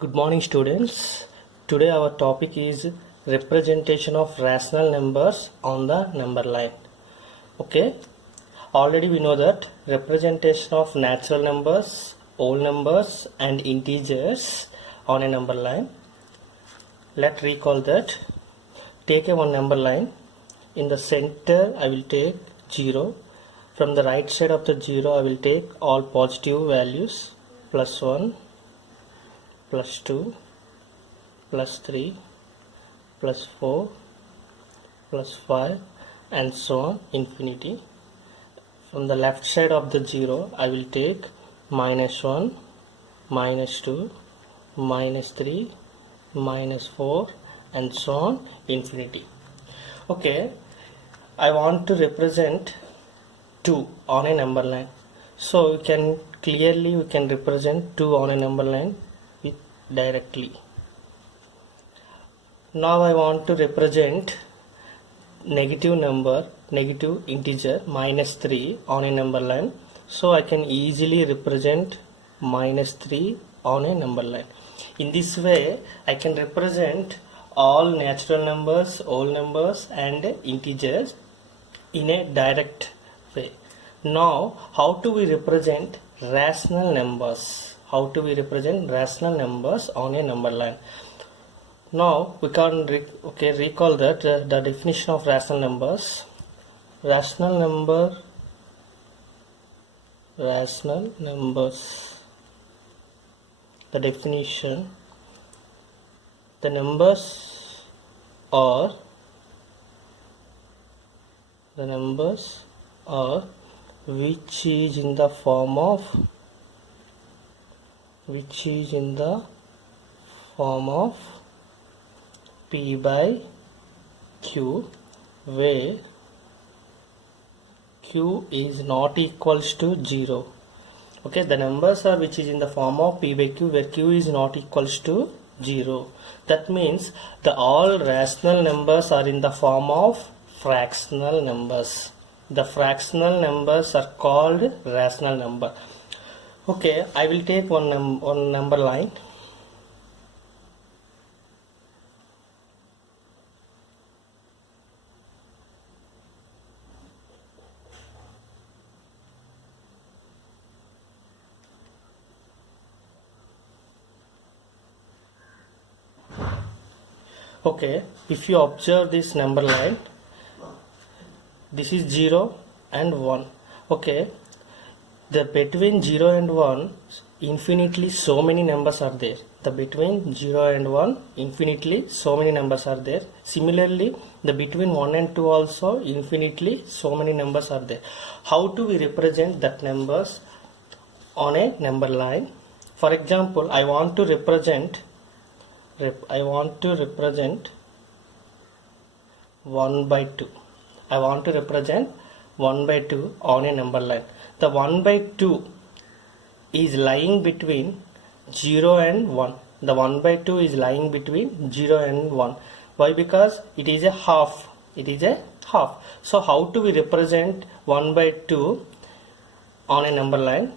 Good morning, students. Today our topic is representation of rational numbers on the number line. Okay, already we know that representation of natural numbers, whole numbers and integers on a number line. Let's recall that. Take a one number line. In the center I will take 0. From the right side of the 0 I will take all positive values, plus 1, plus 2, plus 3, plus 4, plus 5 and so on infinity. From the left side of the 0 I will take minus 1, minus 2, minus 3, minus 4 and so on infinity. Okay, I want to represent 2 on a number line. So we can represent 2 on a number line with directly. Now I want to represent negative integer minus 3 on a number line. So I can easily represent minus 3 on a number line. In this way I can represent all natural numbers, whole numbers and integers in a direct way. Now how do we represent rational numbers? How do we represent rational numbers on a number line? Now we can recall that the definition of rational numbers. Rational numbers. The definition: the numbers are which is in the form of P by Q, where Q is not equals to 0. Okay, the numbers are which is in the form of P by Q, where Q is not equals to 0. That means the all rational numbers are in the form of fractional numbers. The fractional numbers are called rational number. Okay, I will take one number line. Okay, if you observe this number line, this is 0 and 1. Okay, the between 0 and 1 infinitely so many numbers are there. The between 0 and 1 infinitely so many numbers are there. Similarly, the between 1 and 2 also infinitely so many numbers are there. How do we represent that numbers on a number line? For example, I want to represent 1 by 2. I want to represent 1 by 2 on a number line. The 1 by 2 is lying between 0 and 1. The 1 by 2 is lying between 0 and 1. Why? Because it is a half. So how do we represent 1 by 2 on a number line?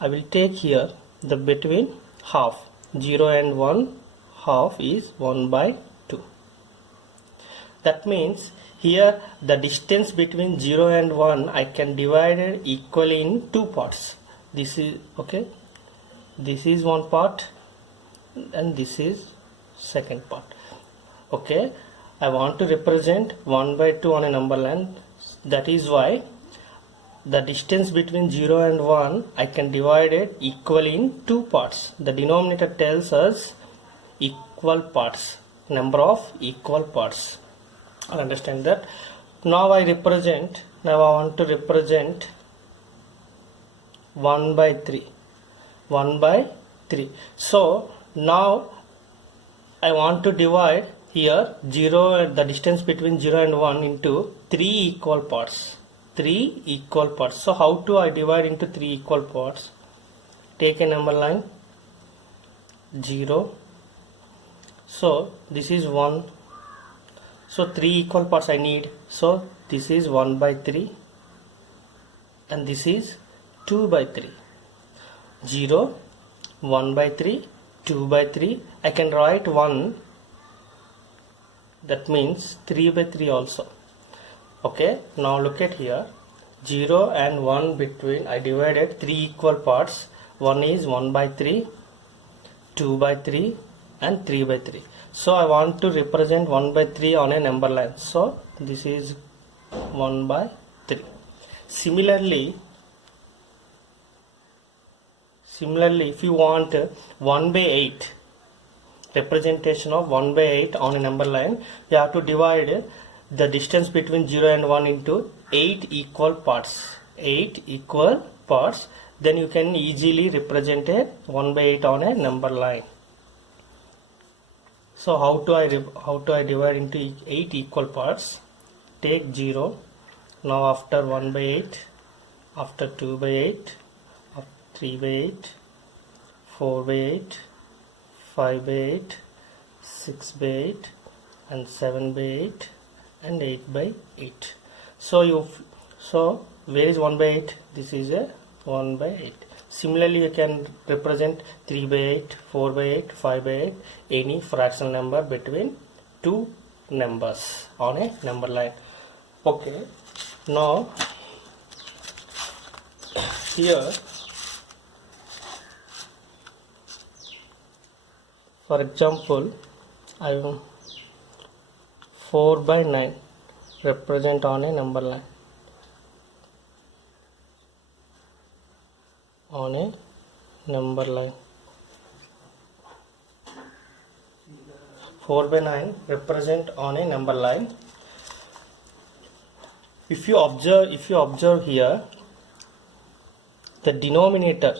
I will take here the between half. 0 and 1 half is 1 by 2. That means here the distance between 0 and 1 I can divide it equally in two parts. This is okay. This is one part and this is second part. Okay, I want to represent 1 by 2 on a number line. That is why the distance between 0 and 1 I can divide it equally in two parts. The denominator tells us equal parts, number of equal parts. I understand that. Now I want to represent 1 by 3. So now I want to divide here 0, the distance between 0 and 1 into 3 equal parts. So how do I divide into 3 equal parts? Take a number line 0. So this is 1. So 3 equal parts I need. So this is 1 by 3 and this is 2 by 3. 0, 1 by 3 2 by 3. I can write 1, that means 3 by 3 also. Okay, now look at here, 0 and 1 between, I divided 3 equal parts. One is 1 by 3, 2 by 3 and 3 by 3. So I want to represent 1 by 3 on a number line. So this is 1 by 3. Similarly, if you want 1 by 8, representation of 1 by 8 on a number line, you have to divide the distance between 0 and 1 into 8 equal parts. 8 equal parts. Then you can easily represent it 1 by 8 on a number line. So how do I divide into 8 equal parts? Take 0. Now after 1 by 8, after 2 by 8, 3 by 8, 4 by 8, 5 by 8, 6 by 8 and 7 by 8 and 8 by 8. So where is 1 by 8? This is a 1 by 8. Similarly, you can represent 3 by 8, 4 by 8, 5 by 8, any fractional number between two numbers on a number line. Okay, now here, for example, I will 4 by 9 represent on a number line. On a number line, 4 by 9 represent on a number line. If you observe here, the denominator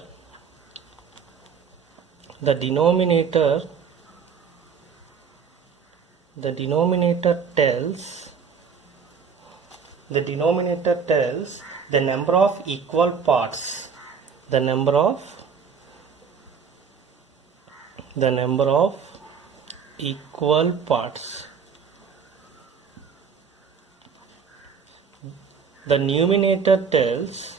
tells the number of equal parts. The number of equal parts. The numerator tells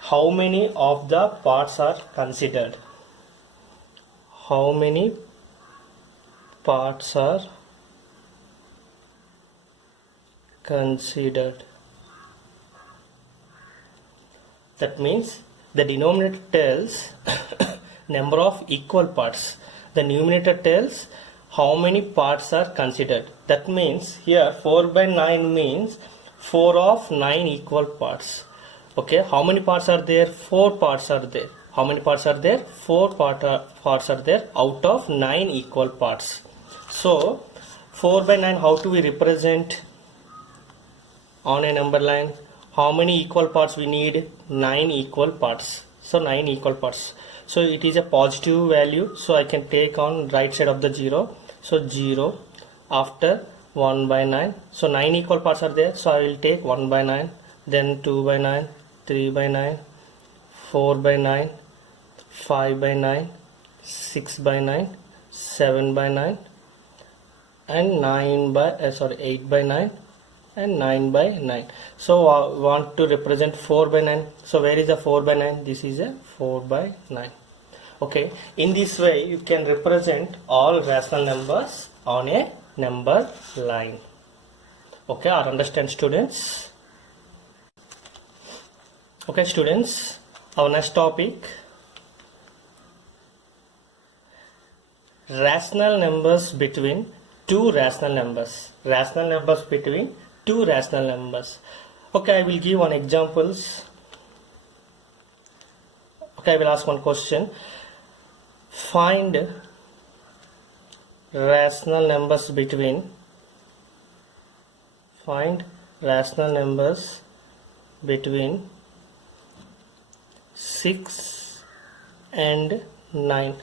how many of the parts are considered. How many parts are considered. That means the denominator tells number of equal parts. The numerator tells how many parts are considered. That means here 4 by 9 means 4 of 9 equal parts. Okay, how many parts are there? 4 parts are there. How many parts are there? 4 parts are there out of 9 equal parts. So 4 by 9, how do we represent on a number line? How many equal parts we need? 9 equal parts. So 9 equal parts. So it is a positive value. So I can take on right side of the 0. So 0 after 1 by 9. So 9 equal parts are there. So I will take 1 by 9. Then 2 by 9, 3 by 9, 4 by 9, 5 by 9, 6 by 9, 7 by 9 and 8 by 9 and 9 by 9. So I want to represent 4 by 9. So where is the 4 by 9? This is a 4 by 9. Okay, in this way you can represent all rational numbers on a number line. Okay, or understand, students? Okay, students, our next topic, rational numbers between two rational numbers. Rational numbers between two rational numbers. Okay, I will give one examples. Okay, I will ask one question. Find rational numbers between 6 and 9.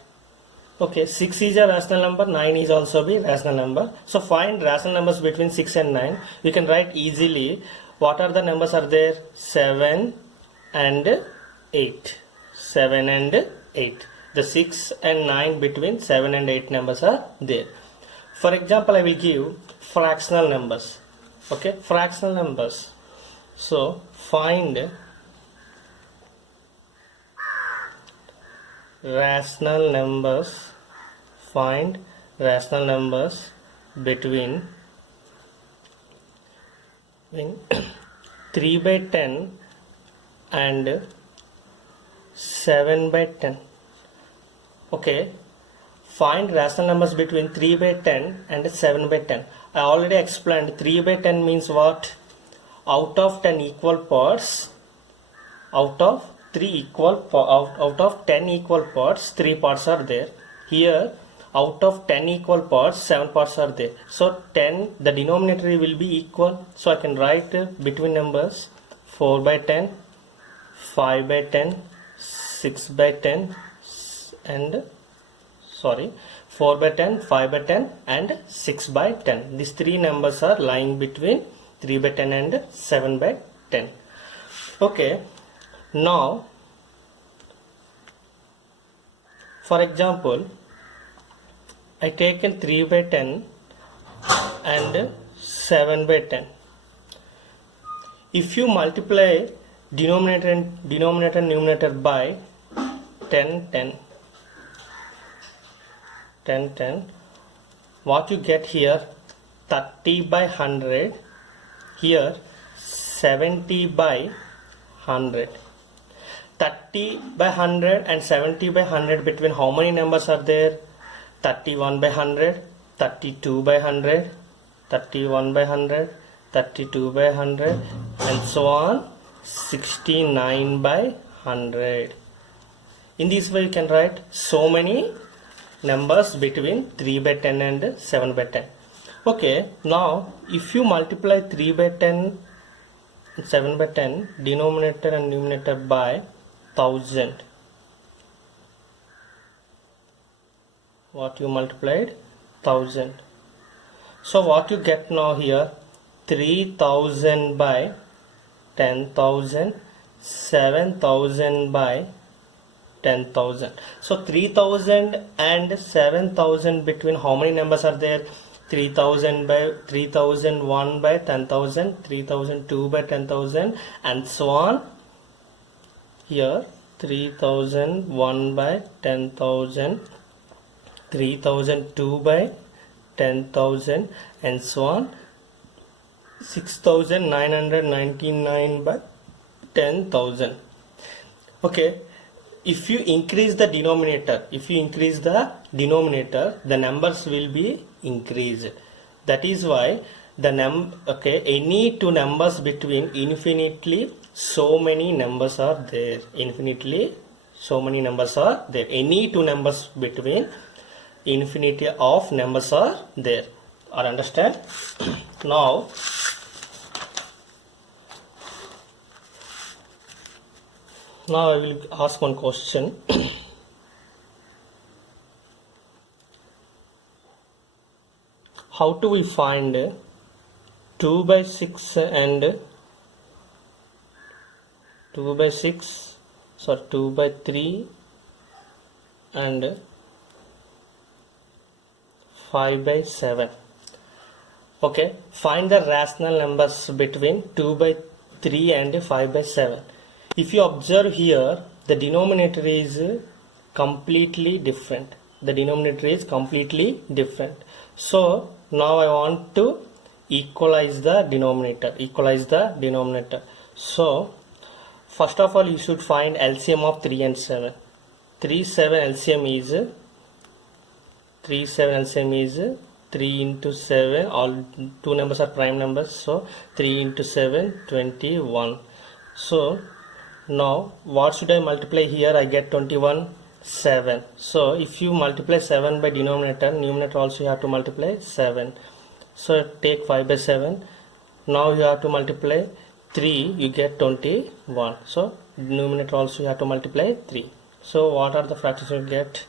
Okay, 6 is a rational number, 9 is also a rational number. So find rational numbers between 6 and 9. You can write easily. What are the numbers are there? 7 and 8. 7 and 8. The 6 and 9 between 7 and 8 numbers are there. For example, I will give fractional numbers. Okay, fractional numbers. So find rational numbers. Find rational numbers between 3 by 10 and 7 by 10. Okay, find rational numbers between 3 by 10 and 7 by 10. I already explained 3 by 10 means what? Out of 10 equal parts, out of 10 equal parts, 3 parts are there. Here out of 10 equal parts, 7 parts are there. So 10, the denominator will be equal. So I can write between numbers 4 by 10, 5 by 10, 6 by 10 and 4 by 10, 5 by 10 and 6 by 10. These three numbers are lying between 3 by 10 and 7 by 10. Okay, now for example, I taken 3 by 10 and 7 by 10. If you multiply denominator and numerator by 10, 10, what you get here? 30 by 100. Here 70 by 100. 30 by 100 and 70 by 100, between how many numbers are there? 31 by 100, 32 by 100, 31 by 100, 32 by 100 and so on, 69 by 100. In this way you can write so many numbers between 3 by 10 and 7 by 10. Okay, now if you multiply 3 by 10 and 7 by 10, denominator and numerator by 1000, what you multiplied? 1000. So what you get now here? 3000 by 10,000, 7000 by 10,000. So 3000 and 7000, between how many numbers are there? 3000 by 3001 by 10,000, 3002 by 10,000 and so on. Here 3001 by 10,000, 3002 by 10,000 and so on, 6999 by 10,000. Okay, if you increase the denominator, the numbers will be increased. That is why the any two numbers between infinitely so many numbers are there. Infinitely so many numbers are there. Any two numbers between infinity of numbers are there. Or understand? Now I will ask one question. How do we find 2 by 6 and 2 by 3 and 5 by 7? Okay, find the rational numbers between 2 by 3 and 5 by 7. If you observe here, the denominator is completely different. So now I want to equalize the denominator. So first of all, you should find LCM of 3 and 7. 3 LCM is 3 into 7. All two numbers are prime numbers. So 3 into 7, 21. So now what should I multiply here? I get 21, 7. So if you multiply 7 by numerator also you have to multiply 7. So take 5 by 7. Now you have to multiply 3, you get 21. So numerator also you have to multiply 3. So what are the fractions you get?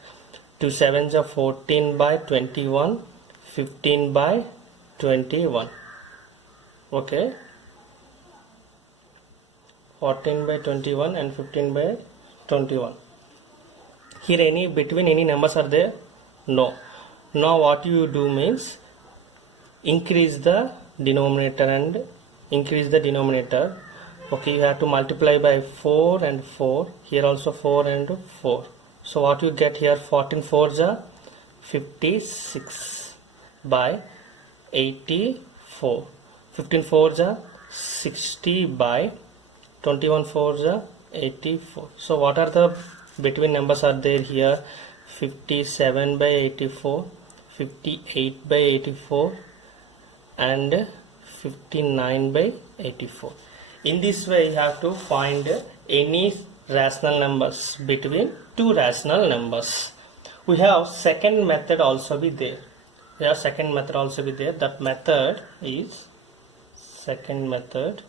2 7s are 14 by 21, 15 by 21. Okay, 14 by 21 and 15 by 21. Here between any numbers are there? No. Now what you do means increase the denominator and increase the denominator. Okay, you have to multiply by 4 and 4. Here also 4 and 4. So what you get here, 14 4s are 56 by 84. 15 4s are 60 by 21 4s are 84. So what are the between numbers are there here? 57 by 84, 58 by 84 and 59 by 84. In this way you have to find any rational numbers between two rational numbers. We have second method also be there. That method is second method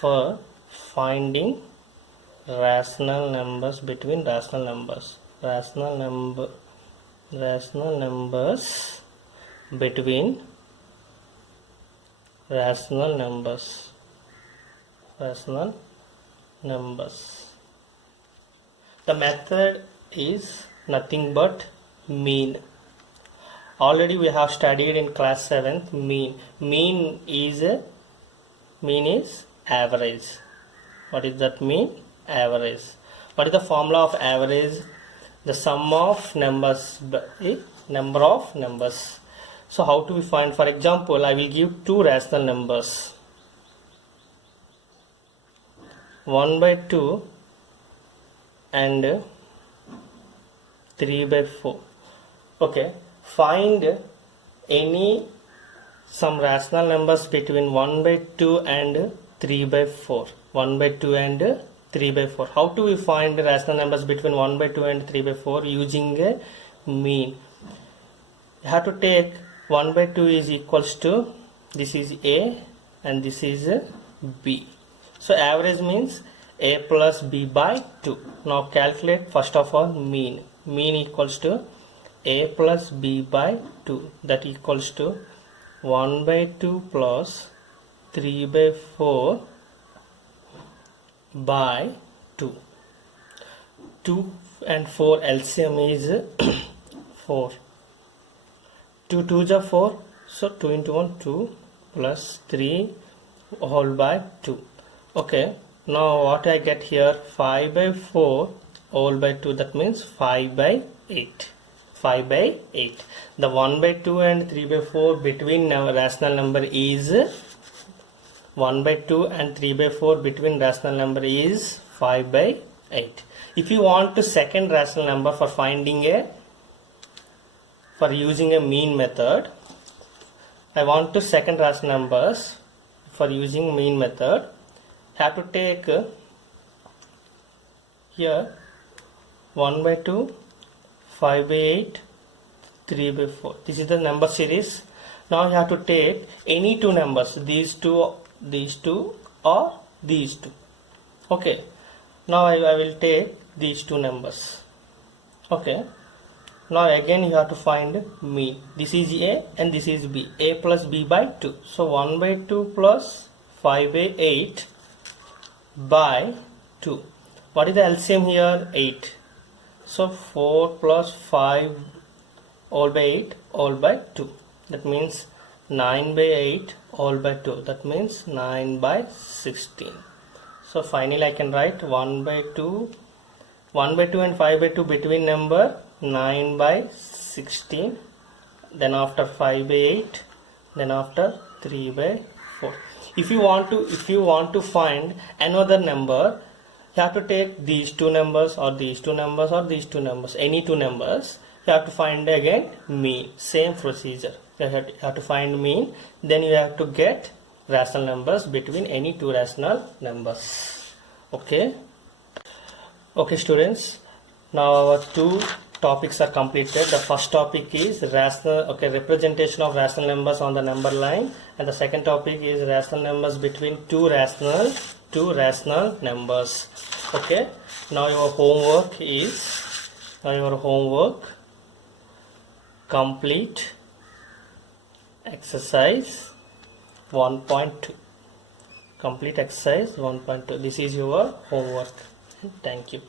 for finding rational numbers between rational numbers. Rational numbers between rational numbers. The method is nothing but mean. Already we have studied in class 7th mean. Mean is average. What is that mean? Average. What is the formula of average? The sum of numbers by number of numbers. So how do we find? For example, I will give two rational numbers, 1 by 2 and 3 by 4. Okay, find some rational numbers between 1 by 2 and 3 by 4. 1 by 2 and 3 by 4. How do we find the rational numbers between 1 by 2 and 3 by 4? Using a mean. You have to take 1 by 2 is equals to, this is A and this is B. So average means A plus B by 2. Now calculate first of all mean. Mean equals to A plus B by 2. That equals to 1 by 2 plus 3 by 4 by 2. 2 and 4 LCM is 4. 2 2s are 4, so 2 into 1 2 plus 3 whole by 2. Okay, now what I get here, 5 by 4 whole by 2, that means 5 by 8. 5 by 8. The 1 by 2 and 3 by 4 between rational number is 1 by 2 and 3 by 4 between rational number is 5 by 8. If you want to second rational number for using a mean method, I want to second rational numbers for using mean method. Have to take here 1 by 2, 5 by 8, 3 by 4. This is the number series. Now you have to take any two numbers, these two or these two. Okay, now I will take these two numbers. Okay, now again you have to find mean. This is A and this is B. A plus B by 2. So 1 by 2 plus 5 by 8 by 2. What is the LCM here? 8. So 4 plus 5 all by 8 all by 2. That means 9 by 8 all by 2. That means 9 by 16. So finally I can write 1 by 2 and 5 by 2 between number 9 by 16, then after 5 by 8, then after 3 by 4. If you want to find another number, you have to take these two numbers or these two numbers or these two numbers, any two numbers. You have to find again mean. Same procedure. You have to find mean, then you have to get rational numbers between any two rational numbers. Okay students, now our two topics are completed. The first topic is representation of rational numbers on the number line, and the second topic is rational numbers between two rational numbers. Okay, now your homework is complete exercise 1.2. Complete exercise 1.2. This is your homework. Thank you.